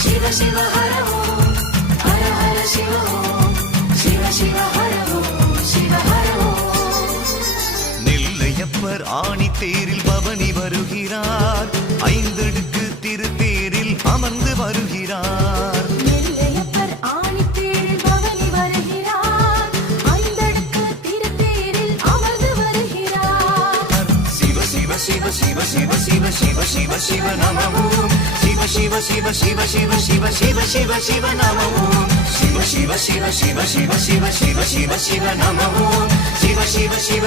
Shiva Shiva Hara Om, Hara Hara Shiva Om, Shiva Shiva Hara Om, Shiva Hara Om. Nellaiappar ஆணி தேரில் பவனி வருகிறார், ஐந்தடுக்கு திருத்தேரில் அமர்ந்து வருகிறார். நெல்லையப்பர் ஆணி தேரில் பவனி வருகிறார், ஐந்தடுக்கு திருத்தேரில் அமர்ந்து வருகிறார். சிவ சிவ சிவ சிவ சிவ சிவ சிவ சிவ சிவ நம ஓம். சிவ சிவ சிவ சிவ சிவ சிவ சிவ சிவ சிவ நம ஓம். சிவ சிவ சிவ சிவ சிவ சிவ சிவ சிவ சிவ நம ஓம். சிவ சிவ சிவ